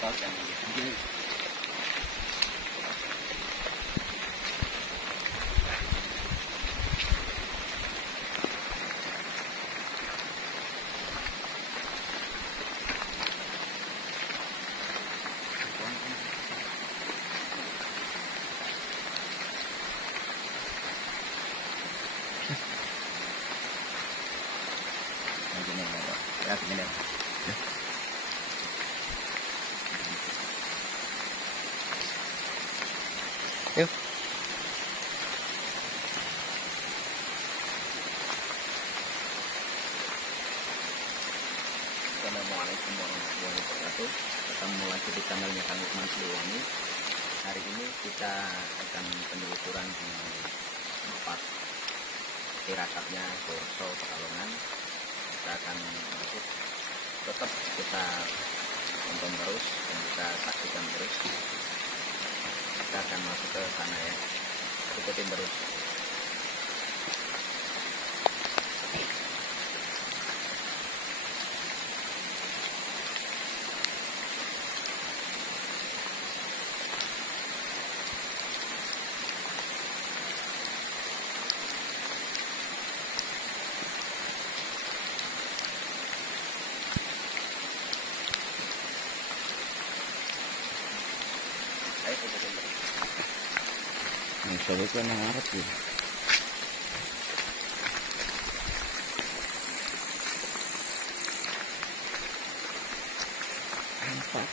tos yang ini. Ya, begini. Yuk. Assalamualaikum warahmatullahi wabarakatuh. Ketemu lagi di channelnya Kang Lukman Siliwangi. Hari ini kita akan penelusuran di tempat tirakatnya Borso Pekalongan. Kita akan masuk, tetap kita tonton terus dan kita saksikan terus. Kita akan masuk ke sana ya, ikutin terus. Soalnya kan ngarep ya. Empat.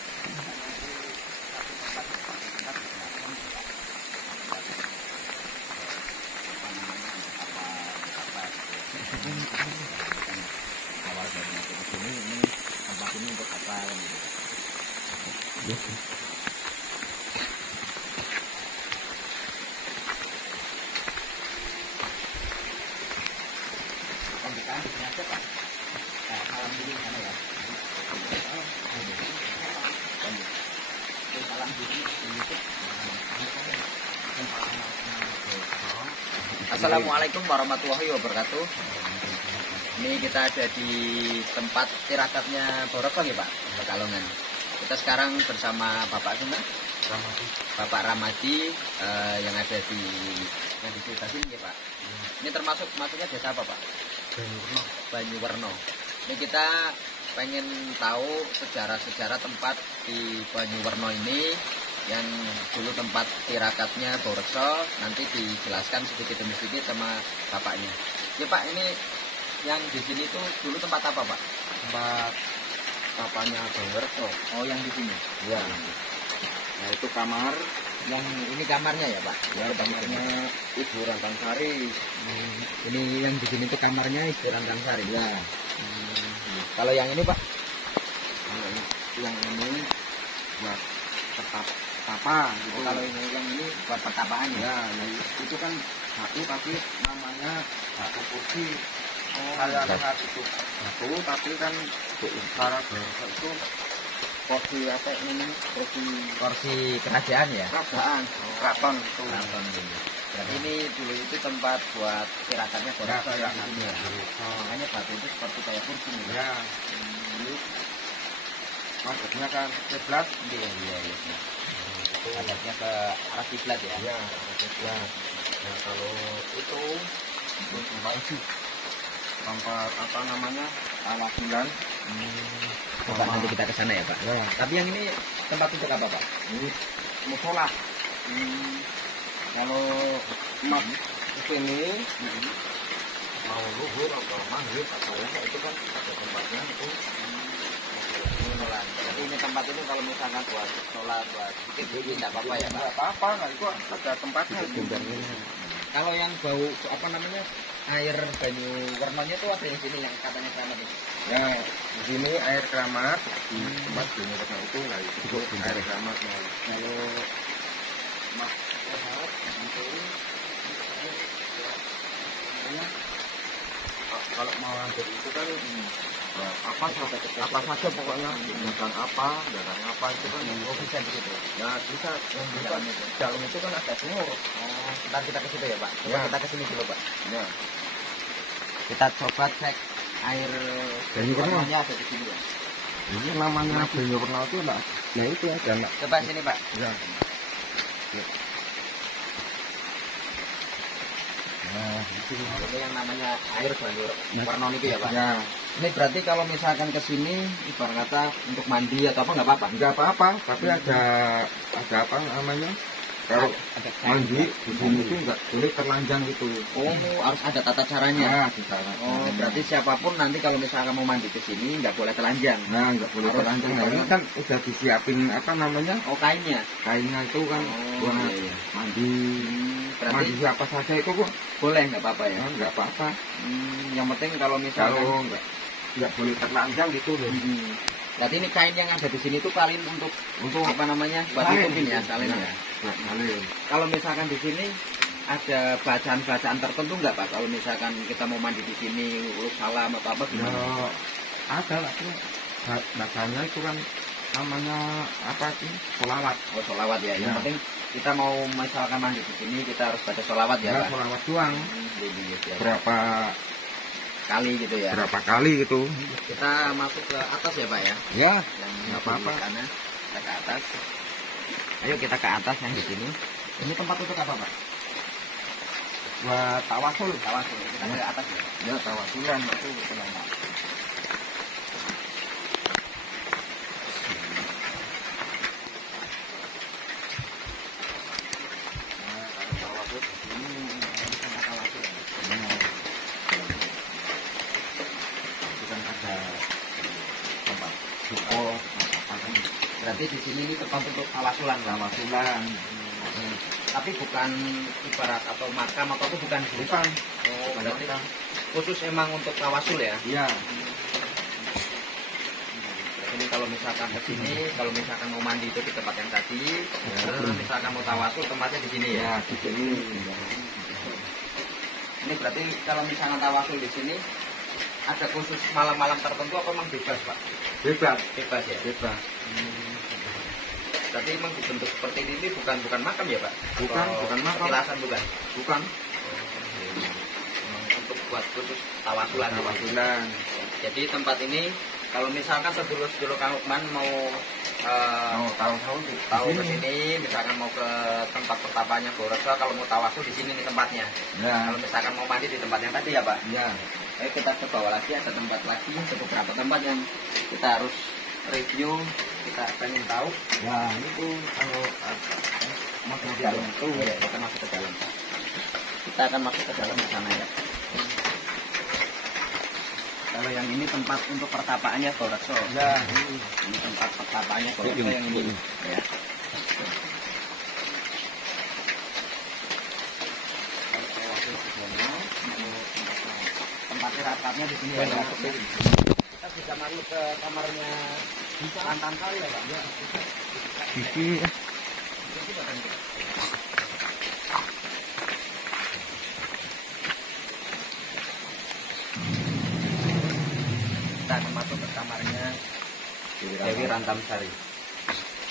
Awal dari masuk ke sini, ini tempat ini untuk apa? Assalamualaikum warahmatullahi wabarakatuh. Ini kita ada di tempat tirakatnya Borso ya Pak, Pekalongan. Kita sekarang bersama Bapak Suna, Bapak Ramadi, yang ada di desa sini ya Pak. Ini termasuk maksudnya desa apa Pak? Banyuwerno. Ini kita pengen tahu sejarah-sejarah tempat di Banyuwerno ini yang dulu tempat tirakatnya Borso, nanti dijelaskan sedikit demi sedikit sama bapaknya. Ya Pak, ini yang di sini tuh dulu tempat apa Pak? Tempat bapaknya Borso. Oh, yang di sini. Ya. Nah, itu kamar. Yang ini kamarnya ya Pak? Ya, kamarnya Ibu Rantang Sari. Ini yang di sini tuh kamarnya Ibu Rantang Sari. Ya. Kalau yang ini Pak? Yang ini buat tetap tapa gitu. Kalau yang ini buat pertapaan ya? Ya, nah itu kan satu tapi namanya satu kursi. Oh, Saya lihat itu satu tapi kan cara Borso itu kursi apa ini? Kursi kerajaan ya? Kerajaan, keraton itu. Keraton ini. Berarti ini dulu itu tempat buat tirakatnya Borso ya, di sini ya? Makanya batu itu seperti kayak kursi nih. Ya. Maksudnya kan kiblat. Iya. Hadapnya ke arah kiblat ya? Ya, kiblat. Nah, kalau itu tempat itu tempat apa namanya? Alasan. Coba nanti kita ke sana ya Pak. Ya. Tapi yang ini tempat untuk apa Pak? Ini musola. Kalau emak kesini mau luhur atau maghrib atau apa itu kan ada tempatnya itu. Jadi ini tempat ini kalau misalkan buat sholat, buat sedikit tidak apa-apa ya Pak? Nggak apa-apa, nah itu ada tempatnya. Kalau yang bau apa namanya air Banyuwernonya itu ada yang sini yang katanya keramat itu. Ya, di sini air keramat di tempat Banyuwerno itu lah itu air keramat. Kalau mas kalau mau ambil itu kan apa saja pokoknya datang apa itu kan Bisa begitu. ya bisa yang dalam itu kan ada sumur. Oh, ntar kita ke situ ya Pak. Coba Ya. kita ke sini dulu Pak. Ya. Kita coba cek air Banyuwernonya ada di sini ya. Ini namanya biournal itu enggak. Nah itu ada enggak. Coba sini Pak. Ya. Nah, Ini yang namanya air banyu warna itu ya Pak. ya. Ini berarti kalau misalkan ke sini ibarat kata untuk mandi atau apa nggak apa-apa? Enggak apa-apa, tapi ada apa namanya? Kalau Ada mandi di sini itu enggak boleh terlanjang gitu. Oh, harus ada tata caranya. Nah, di sana. Oh, berarti siapapun nanti kalau misalkan mau mandi ke sini nggak boleh telanjang. Nah, enggak boleh Harus terlanjang. Nah, ini kan udah disiapin apa namanya? Oh, kainnya. Kainnya itu kan buat iya. mandi. Berarti Mandi siapa saja itu kok boleh nggak apa-apa ya? enggak apa-apa. Yang penting kalau misalkan Kalau enggak boleh terlanjang gitu loh. Berarti ini kain yang ada di sini tuh paling untuk apa namanya? Buat Salin. nutupin ya, salin ya. Nah, salin. Kalau misalkan di sini ada bacaan-bacaan tertentu nggak Pak? Kalau misalkan kita mau mandi di sini, urus salam atau apa Ya, gimana? ada lah tuh. Bacanya itu kan namanya apa sih? Sholawat. Oh, sholawat ya. Yang Ya. penting kita mau misalkan mandi di sini kita harus baca sholawat ya Ya, Pak. sholawat doang. Gitu ya. Berapa Kali gitu ya. berapa kali gitu? Kita masuk ke atas ya Pak ya. Ya, Yang nggak apa-apa. di sana. Kita ke atas. Ayo kita ke atas yang di sini. Ini tempat untuk apa Pak? buat tawasul. Tawasul. Kita ke atas ya. Ya, tawasulan itu kenapa? Nah, kalau tawasul di sini ini tempat tawasul. Itu kan ada tempat suko, apa kan? Berarti di sini ini tempat untuk tawasulan Pak. Tawasulan. Tapi bukan ibarat atau makam atau itu bukan. Bukan. Oh, berarti khusus emang untuk tawasul ya. Iya. Ini kalau misalkan ke sini, kalau misalkan mau mandi itu di tempat yang tadi, terus misalkan mau tawasul tempatnya di sini ya. Ya, di sini. Ini berarti kalau misalkan tawasul di sini ada khusus malam-malam tertentu apa memang bebas Pak? Bebas. Bebas ya. Bebas. Berarti memang dibentuk seperti ini bukan makam ya Pak? Bukan, Atau bukan makam. petilasan bukan? Bukan. Untuk buat khusus tawasulan. Tawasulan. Jadi tempat ini kalau misalkan sedulur Kang Lukman mau tahu tahu ke sini, misalkan mau ke tempat pertapanya Boreso, kalau mau tawasul di sini nih tempatnya. Ya. Kalau misalkan mau mandi di tempat yang tadi ya Pak. Ya. Ayo kita ke bawah lagi, ada tempat lagi, ada beberapa tempat yang kita harus review, kita pengen tahu. Ya, itu kalau Masuk ke dalam itu, ya, kita masuk ke dalam. Kita akan masuk ke dalam di sana ya. Kalau yang ini tempat untuk pertapaannya Boreso. ya, Ini tempat pertapaannya Boreso yang ini. Ya. Tempat tirakatnya di sini ya. Kita bisa masuk ke kamarnya Lantan kali ya Pak. Ya. Sisi. Kita akan masuk ke kamarnya Dewi Rantamsari.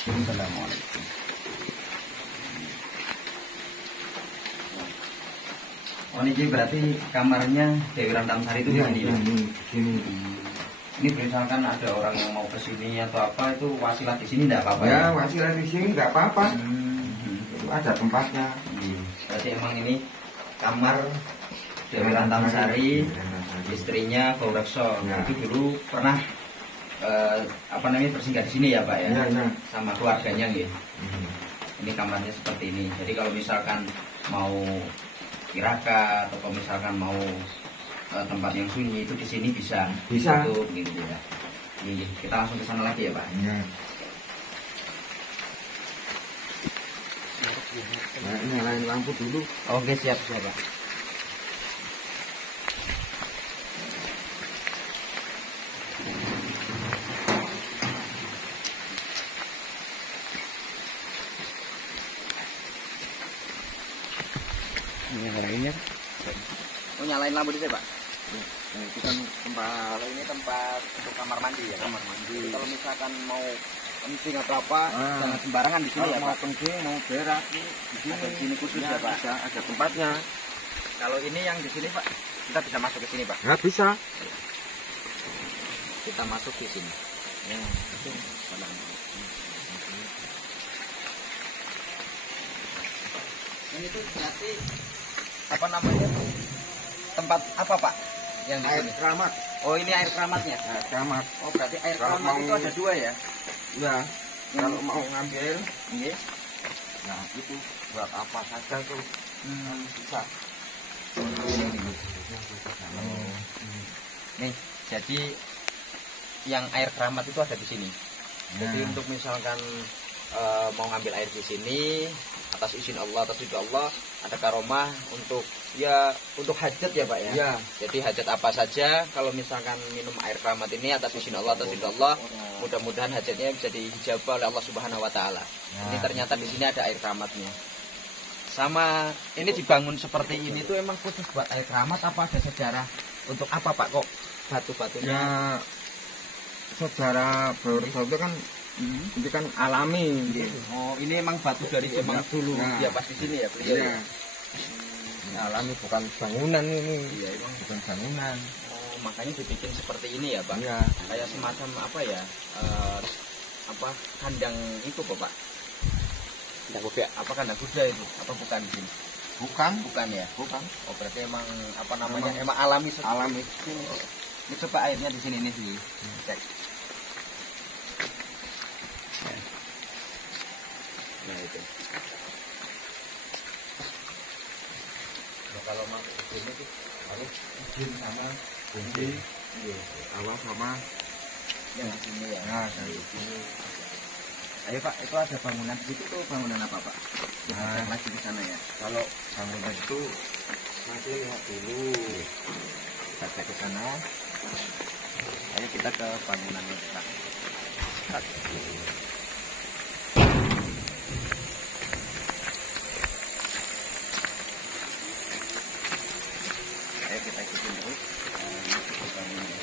Assalamualaikum. Oh ini berarti kamarnya Dewi Rantamsari itu di sini ya? Sini. Ini misalkan ada orang yang mau ke sini atau apa itu wasilah di sini enggak apa-apa Ya, wasilah di sini nggak apa-apa. Itu ada tempatnya. Berarti emang ini kamar Dewi Rantamsari, istrinya Boreso. Ya. Itu dulu pernah apa namanya bersinggah di sini ya Pak ya? Ya, ya. Sama keluarganya gitu. Ini kamarnya seperti ini. Jadi kalau misalkan mau kiraka atau kalau misalkan mau tempat yang sunyi itu di sini bisa. Bisa. Untuk gitu ya. Ini kita langsung ke sana lagi ya Pak. Ya. Nah, nyalain lampu dulu. Oke siap Pak. Nyalainnya. Oh nyalain lampu di sini Pak. Nah, itu kan tempat ini tempat untuk kamar mandi ya. Kamar mandi. Jadi kalau misalkan mau kencing atau apa jangan sembarangan di sini ya mau Pak. kencing, mau berak di sini. Ada di sini khusus ya, Pak. Bisa, ada tempatnya. Kalau ini yang di sini Pak, kita bisa masuk ke sini Pak. Ya bisa. Kita masuk di sini. Ya, itu jalan. Ini tuh berarti apa namanya? Tempat apa Pak? Yang di Air sini? keramat. Oh ini air keramatnya. Nah, keramat. Oh berarti air Kalau keramat mau- itu ada dua ya? Ya, kalau mau ngambil, Iya. nah itu buat apa saja tuh bisa. Nih, jadi yang air keramat itu ada di sini. Jadi untuk misalkan mau ngambil air di sini atas izin Allah, atas izin Allah ada karomah untuk ya untuk hajat ya Pak ya. Ya, Jadi hajat apa saja kalau misalkan minum air keramat ini atas izin Allah, atas izin Allah, mudah-mudahan hajatnya bisa dijabah oleh Allah Subhanahu wa taala. Ini ternyata di sini ada air keramatnya. Sama ini dibangun seperti ini tuh emang khusus buat air keramat apa ada sejarah untuk apa Pak kok batu-batunya? ya secara bersaudara kan ini kan alami. Oh, ini emang batu dari zaman dulu. Nah. Ya pas di sini ya beliau. Iya. Ini alami bukan bangunan ini. Iya, emang. Bukan bangunan. Oh, makanya dibikin seperti ini ya, Pak. Iya. Kayak semacam apa ya? Apa kandang itu kok, Pak? Kandang kuda. Apa kandang kuda itu? Apa bukan di sini? Bukan. Bukan ya? Bukan. Oh, berarti emang apa namanya? Emang alami Alami. Ini coba airnya di sini nih di cek. Nah itu. Nah, kalau mau ini tuh harus izin sama kunci. Awal sama. Yang di sini ya. Nah, dari sini. Ayo Pak, itu ada bangunan di situ tuh bangunan apa Pak? Kita Nah. cek lagi di sana ya. Kalau bangunan itu nanti lihat dulu. Kita cek ke sana. Ayo kita ke bangunannya Pak. Ayo kita ikutin terus. Masuk ke bangunan.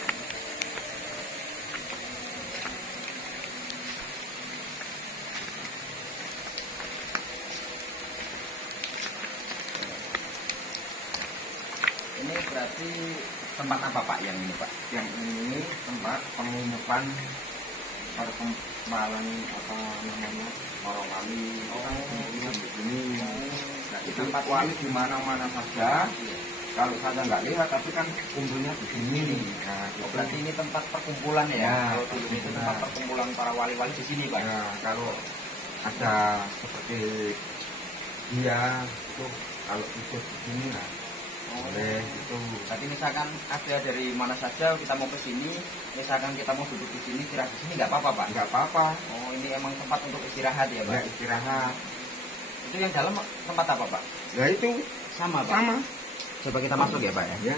Ini berarti tempat apa Pak yang ini Pak? Yang ini tempat penginapan perkembangan apa namanya para wali. Kemudian di sini. Nah, itu tempat wali di mana-mana saja. Kalau saya nggak lihat, tapi kan kumpulnya di sini. Nah, Oh, berarti ini tempat perkumpulan ya? Ya, Kalau dulu itu tempat perkumpulan para wali-wali di sini Pak? Nah, kalau ada seperti dia itu kalau ikut di sini lah boleh itu. Tapi misalkan ada dari mana saja kita mau ke sini, misalkan kita mau duduk di sini, istirahat di sini nggak apa-apa Pak? Nggak apa-apa. Oh, ini emang tempat untuk istirahat ya Pak? Ya istirahat. Itu yang dalam tempat apa Pak? Ya itu Sama Pak? sama. Coba kita masuk ya Pak ya? Ya.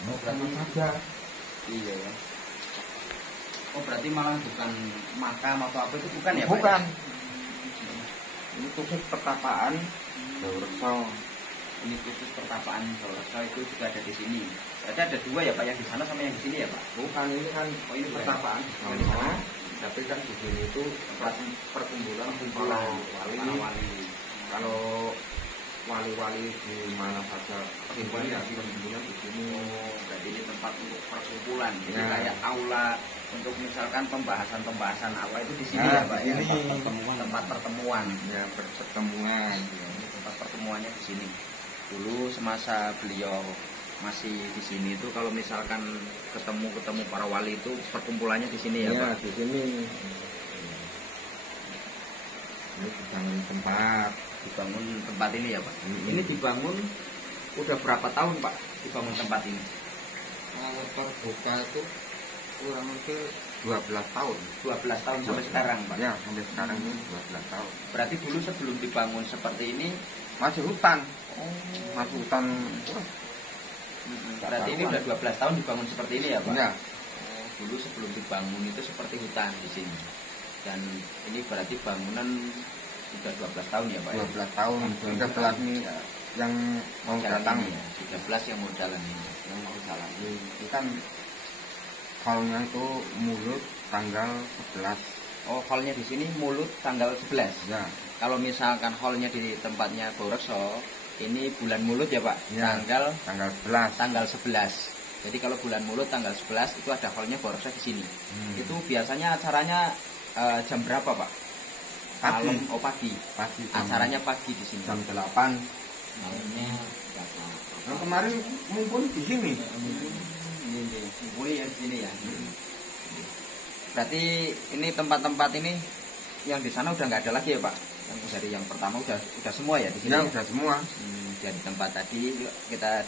Oh, Sama saja. Iya ya. Oh, berarti malah bukan makam atau apa itu bukan ya Pak? Bukan. Ini khusus pertapaan Daurso. Ini khusus pertapaan Daurso itu juga ada di sini. Berarti ada dua ya Pak, yang di sana sama yang di sini ya Pak? Bukan ini kan Oh, ini pertapaan di sana. Tapi kan di sini itu tempat perkumpulan para wali. Para wali. Kalau wali-wali di mana saja perkumpulan ya perkumpulan di sini. Oh, berarti ini tempat untuk perkumpulan. Jadi Ya. kayak aula untuk misalkan pembahasan-pembahasan apa itu di sini Nah, ya Pak di ya? sini. Tempat pertemuan. Ya pertemuan. Ya, ini tempat pertemuannya di sini. Dulu semasa beliau masih di sini itu kalau misalkan ketemu para wali itu perkumpulannya di sini ya, Ya Pak. di sini. Ini dibangun tempat. Dibangun tempat ini ya Pak. Mm-mm. Ini dibangun udah berapa tahun Pak dibangun tempat ini? Kalau terbuka itu kurang lebih 12 tahun. 12 tahun sampai sekarang Pak. Ya sampai sekarang ini 12 tahun. Berarti dulu sebelum dibangun seperti ini Masih hutan. oh, Masih hutan. berarti ini udah 12 tahun dibangun seperti ini ya Pak? Ya. Oh, dulu sebelum dibangun itu seperti hutan di sini. Dan ini berarti bangunan sudah 12 tahun ya Pak? 12 tahun. 13 ini yang mau Jalan datang. ini ya, 13 yang mau jalan ini. Yang mau jalan ini. Itu kan hallnya itu mulut tanggal 11. Oh, hallnya di sini mulut tanggal 11. Ya. Kalau misalkan hallnya di tempatnya Borekso ini bulan Mulut ya Pak, Ya. tanggal 11. Jadi kalau bulan Mulut tanggal 11 itu ada hallnya Borokso di sini. Hmm. Itu biasanya acaranya jam berapa Pak? Pagi. Malam, oh pagi. Pagi Acaranya pagi di sini. jam 8. Malamnya Nah, kemarin mumpun di sini. Boleh ya di sini ya. Berarti ini tempat-tempat ini yang di sana udah nggak ada lagi ya Pak? Yang dari yang pertama udah semua ya di sini. Ya ya? udah semua. Dari tempat tadi yuk kita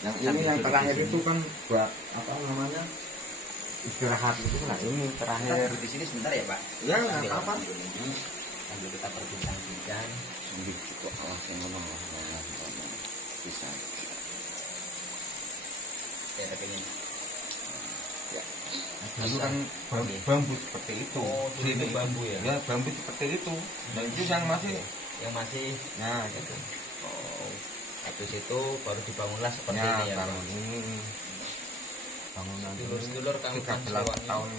Yang sambil ini yang duduk terakhir di sini. itu kan buat apa namanya istirahat itu. Nah ini Kita terakhir. duduk di sini sebentar ya Pak. Ya Sambil nggak apa-apa. ambil ini, sambil kita berbincang-bincang. Sambil cukup awas yang menolak bisa. Ya tapi ini. Ya. Dulu kan bambu seperti itu. Oh, dulu itu bambu ya? Ya bambu seperti itu. Nah itu yang masih. Yang masih. Nah gitu. Oh, habis itu baru dibangunlah seperti Ya ini ya Pak. bangun ini. Bangunan ini Sedulur-sedulur Kang Lukman 13 Siliwangi. tahun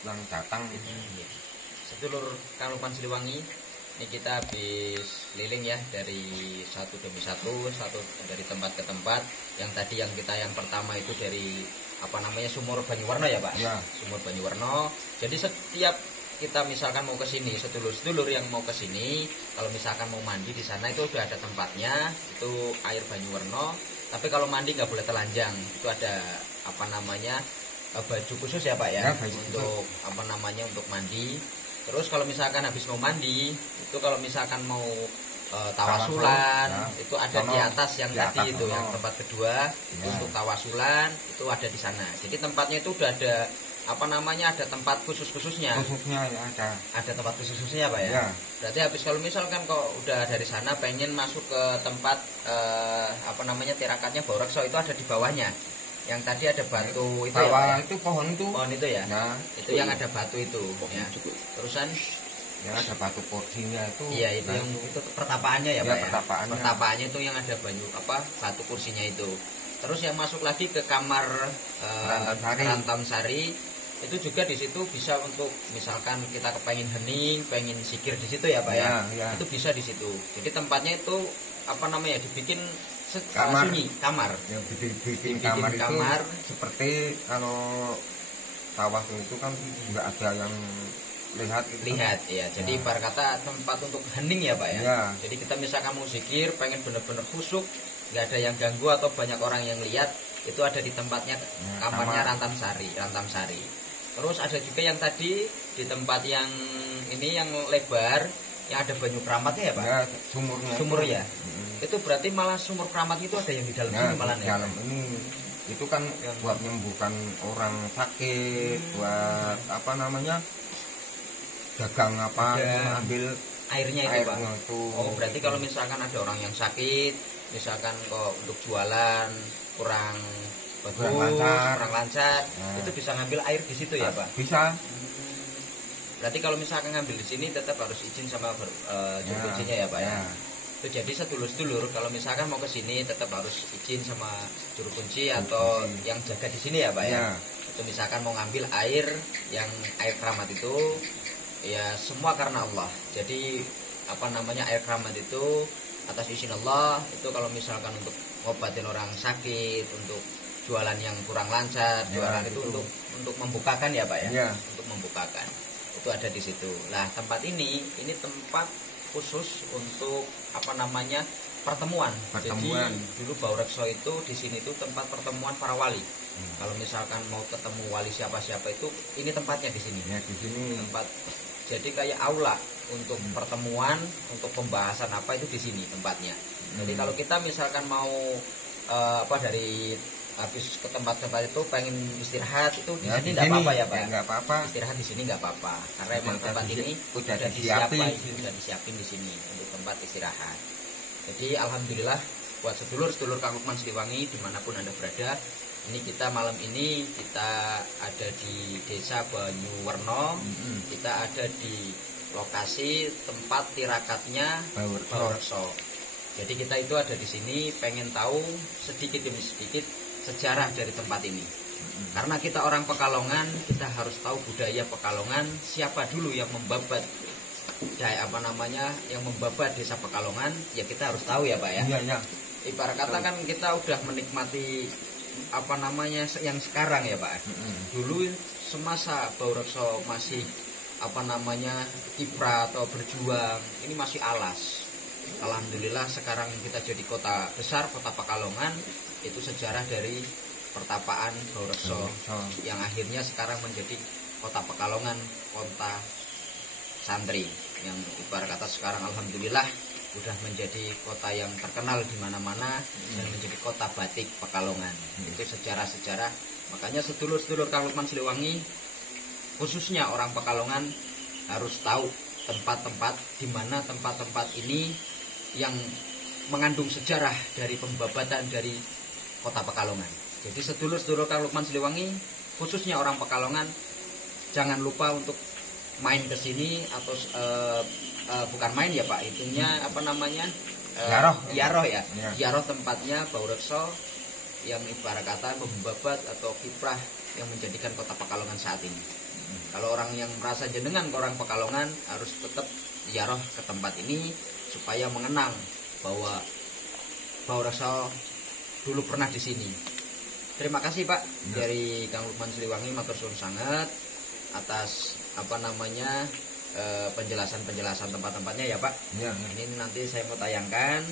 yang datang. Sedulur Kang Lukman Siliwangi, ini kita habis keliling ya dari satu demi satu dari tempat ke tempat. Yang tadi yang pertama itu dari apa namanya Sumur Banyuwarno ya Pak? Ya. Sumur Banyuwarno. Jadi setiap kita misalkan mau ke sini, sedulur-sedulur yang mau ke sini, kalau misalkan mau mandi di sana itu udah ada tempatnya, itu air Banyuwarno. Tapi kalau mandi nggak boleh telanjang, itu ada apa namanya baju khusus ya Pak ya, Ya, baju untuk apa namanya untuk mandi. Terus kalau misalkan habis mau mandi, itu kalau misalkan mau tawasulan, Ya. itu ada Sono, di atas yang di tadi atas itu sono. yang tempat kedua, itu Ya. untuk tawasulan itu ada di sana. Jadi tempatnya itu udah ada apa namanya ada tempat khususnya. Khususnya ya ada. Ada tempat khususnya Pak ya. Ya. Berarti habis kalau misalkan kok udah dari sana pengen masuk ke tempat apa namanya tirakatnya Borokso itu ada di bawahnya. Yang tadi ada batu itu ya, Pak ya? Bawah itu pohon itu. Pohon itu ya. Nah, Itu yang ada batu itu ya. Terusan ya ada batu kursinya itu. iya itu Nah, yang itu pertapaannya ya Ya, Pak ya. pertapaannya. Pertapaannya itu yang ada banyu apa batu kursinya itu. Terus yang masuk lagi ke kamar Rantam Sari itu juga di situ bisa untuk misalkan kita kepengen hening, pengen sikir di situ ya Pak ya. Ya. Itu bisa di situ. Jadi tempatnya itu apa namanya dibikin Kamar. sunyi, kamar. Yang bikin Dibikin kamar itu kamar. seperti kalau sawah itu kan nggak ada yang lihat gitu. Lihat ya. Jadi Ya. ibarat kata tempat untuk hening ya Pak ya. Ya. Jadi kita misalkan mau zikir, pengen bener-bener khusyuk, nggak ada yang ganggu atau banyak orang yang lihat, itu ada di tempatnya kamarnya kamar. Rantam Sari. Terus ada juga yang tadi di tempat yang ini yang lebar, yang ada banyu keramatnya ya Pak. Ya, sumurnya. Sumur itu. ya. Itu berarti malah sumur keramat itu ada yang di dalam Ya, sini malah di ya. dalam ini itu kan buat menyembuhkan orang sakit, buat apa namanya dagang apa Ada ambil Airnya itu Pak. airnya itu. Oh berarti kalau misalkan ada orang yang sakit, misalkan kok untuk jualan kurang bagus, kurang lancar, Nah. itu bisa ngambil air di situ ya Pak. Bisa. Berarti kalau misalkan ngambil di sini tetap harus izin sama juru kuncinya ya Pak ya. Ya. Itu jadi sedulur-sedulur kalau misalkan mau ke sini tetap harus izin sama juru kunci atau kunci. yang jaga di sini ya Pak ya. Ya. Itu misalkan mau ngambil air yang air keramat itu ya semua karena Allah. Jadi apa namanya air keramat itu atas izin Allah itu kalau misalkan untuk ngobatin orang sakit, untuk jualan yang kurang lancar, Ya, jualan itu gitu. untuk membukakan ya Pak ya. Ya. Untuk membukakan. Itu ada di situ. Lah, tempat ini tempat khusus untuk apa namanya? Pertemuan. Pertemuan. Jadi dulu Borokso itu di sini itu tempat pertemuan para wali. Kalau misalkan mau ketemu wali siapa-siapa itu ini tempatnya di sini. Ya di sini. Tempat jadi kayak aula untuk pertemuan, untuk pembahasan apa itu di sini tempatnya. Jadi kalau kita misalkan mau apa dari habis ke tempat-tempat itu pengen istirahat itu di Ya, sini di nggak sini. apa-apa ya Pak. Ya, nggak apa-apa. Istirahat di sini nggak apa-apa karena emang Udah tempat disi- ini udah udah disiapin. disiapin di sini untuk tempat istirahat. Jadi alhamdulillah buat sedulur-sedulur Kang Lukman Siliwangi dimanapun Anda berada, ini kita malam ini kita ada di Desa Banyuwarno, kita ada di lokasi tempat tirakatnya Borokso. Jadi kita itu ada di sini pengen tahu sedikit demi sedikit sejarah dari tempat ini. Karena kita orang Pekalongan, kita harus tahu budaya Pekalongan, siapa dulu yang membabat apa namanya yang membabat desa Pekalongan, ya kita harus tahu ya Pak ya. Iya, iya. Ibarat kata kan kita udah menikmati apa namanya yang sekarang ya Pak. Dulu semasa Baurekso masih apa namanya kiprah atau berjuang, ini masih alas. Alhamdulillah sekarang kita jadi kota besar, kota Pekalongan, itu sejarah dari pertapaan Baurekso yang akhirnya sekarang menjadi kota Pekalongan, kota santri yang ibarat kata sekarang alhamdulillah udah menjadi kota yang terkenal di mana-mana dan menjadi kota batik Pekalongan. Itu sejarah-sejarah. Makanya sedulur-sedulur Kang Lukman Siliwangi, khususnya orang Pekalongan, harus tahu tempat-tempat di mana tempat-tempat ini yang mengandung sejarah dari pembabatan dari kota Pekalongan. Jadi sedulur-sedulur Kang Lukman Siliwangi, khususnya orang Pekalongan, jangan lupa untuk main ke sini atau bukan main ya Pak, itunya apa namanya? Ziarah ya. Ziarah tempatnya Baurekso yang ibarat kata membabat atau kiprah yang menjadikan kota Pekalongan saat ini. Kalau orang yang merasa jenengan orang Pekalongan harus tetap ziarah ke tempat ini supaya mengenang bahwa Baurekso dulu pernah di sini. Terima kasih Pak dari Kang Lukman Siliwangi, matur suwun sangat atas apa namanya penjelasan tempat-tempatnya ya Pak. Ya. Ini nanti saya mau tayangkan,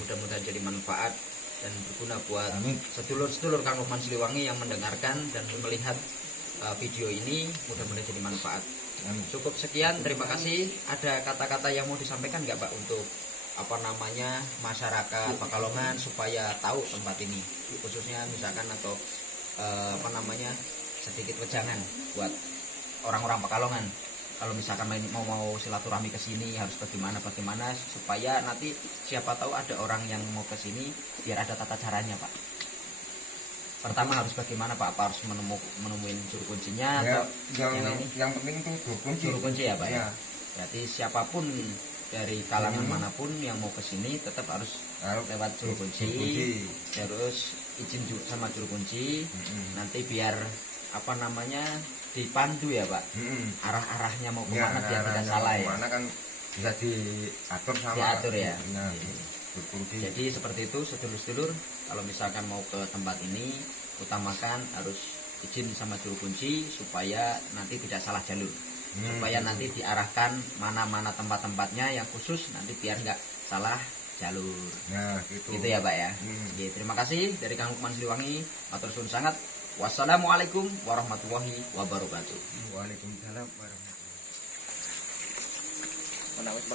mudah-mudahan jadi manfaat dan berguna buat sedulur-sedulur Kang Lukman Siliwangi yang mendengarkan dan melihat video ini, mudah-mudahan jadi manfaat. Cukup sekian, terima kasih. Ada kata-kata yang mau disampaikan nggak Pak untuk apa namanya masyarakat Pekalongan supaya tahu tempat ini, khususnya misalkan atau apa namanya sedikit wejangan buat orang-orang Pekalongan, kalau misalkan mau silaturahmi ke sini harus bagaimana supaya nanti siapa tahu ada orang yang mau ke sini biar ada tata caranya Pak. Pertama harus bagaimana Pak? Apa harus menemuin juru kuncinya ya, atau yang penting itu juru kunci ya Pak ya. Jadi siapapun dari kalangan manapun yang mau ke sini tetap harus lewat juru kunci. Terus izin sama juru kunci. Nanti biar apa namanya dipandu ya Pak, arah-arahnya mau kemana biar tidak salah ya. Kemana kan bisa diatur ya. Jadi seperti itu sedulur-sedulur, kalau misalkan mau ke tempat ini utamakan harus izin sama juru kunci supaya nanti tidak salah jalur, supaya nanti diarahkan mana-mana tempat-tempatnya yang khusus nanti biar nggak salah jalur. Nah, gitu ya Pak ya. Jadi, terima kasih dari Kang Lukman Siliwangi, matur suwun sangat. Wassalamualaikum warahmatullahi wabarakatuh. Waalaikumsalam warahmatullahi wabarakatuh. Mana wis